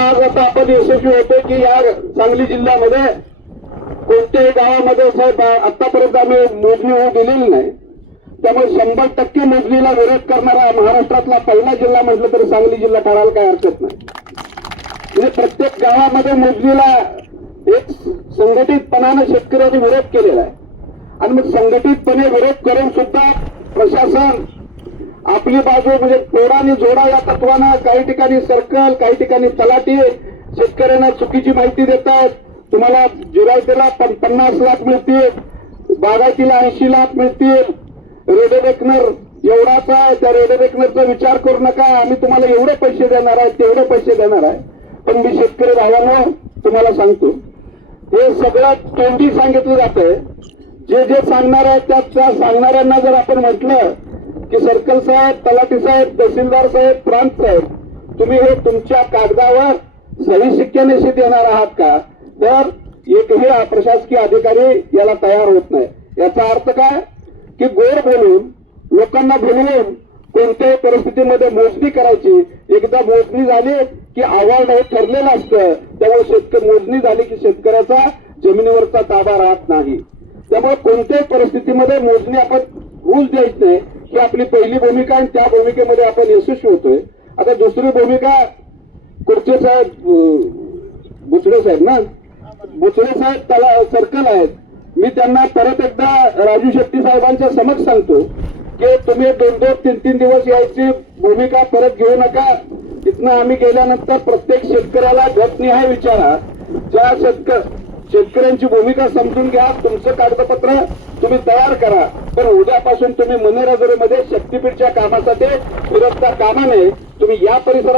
आज आता आपण यशस्वी होतो की या सांगली जिल्ह्यामध्ये कोणत्याही गावामध्ये साहेब आतापर्यंत आम्ही मोजणी होऊ दिलेली नाही. त्यामुळे शंभर टक्के मोजणीला विरोध करणारा महाराष्ट्रातला पहिला जिल्हा म्हटलं तरी सांगली जिल्हा ठरायला काही हरकत नाही. म्हणजे प्रत्येक गावामध्ये मोजणीला एक संघटितपणानं शेतकऱ्यांनी विरोध केलेला आहे. आणि मग संघटितपणे विरोध करून सुद्धा प्रशासन आपली बाजू म्हणजे तोडा आणि जोडा या तत्वानं काही ठिकाणी सर्कल काही ठिकाणी तलाठी. शेतकऱ्यांना चुकीची माहिती देतात. तुम्हाला जिरायतीला पण पन्नास लाख मिळतील बागायतीला ऐंशी लाख मिळतील. रेडिओ एवढाच आहे त्या रेडिओ विचार करू नका. आम्ही तुम्हाला एवढे पैसे देणार आहे तेवढे पैसे देणार आहे. पण मी शेतकरी भावानं तुम्हाला सांगतो हे सगळं तोंडी सांगितलं जातंय. जे जे सांगणार आहे त्या सांगणाऱ्यांना जर आपण म्हटलं की सर्कल साहेब तलाठी साहेब तहसीलदार साहेब प्रांत साहेब तुम्ही हे तुमच्या कागदावर सही शिक्क्यानिशी देणार आहात का? तर एकही प्रशासकीय अधिकारी याला तयार होत नाही. याचा अर्थ काय? की गोड बोलून लोकांना बोलवून कोणत्याही परिस्थितीमध्ये मोजणी करायची. एकदा मोजणी झाली की अवॉर्ड हे ठरलेलं असतं. त्यामुळे शेतकरी मोजणी झाली की शेतकऱ्याचा जमिनीवरचा ताबा राहत नाही. त्यामुळे कोणत्याही परिस्थितीमध्ये मोजणी आपण रूल द्यायची नाही. ही आपली पहिली भूमिका आणि त्या भूमिकेमध्ये आपण यशस्वी होतोय. आता दुसरी भूमिका कुर्चे साहेब अं, बुचडे साहेब ना? बुचडे साहेब त्याला सर्कल आहेत. मी त्यांना परत एकदा राजू शेट्टी साहेबांच्या समक्ष सांगतो की तुम्ही दोन दोन तीन तीन दिवस यायची भूमिका परत घेऊ नका. इथनं आम्ही गेल्यानंतर प्रत्येक शेतकऱ्याला गटनिहाय विचारा. ज्या शेतक शेतकऱ्यांची भूमिका समजून घ्या. तुमचं कागदपत्र तुम्ही तयार करा. तर उद्यापासून तुम्ही मनरेगामध्ये शक्तीपीठच्या कामासाठी फिरकता कामा नये. तुम्ही या परिसरात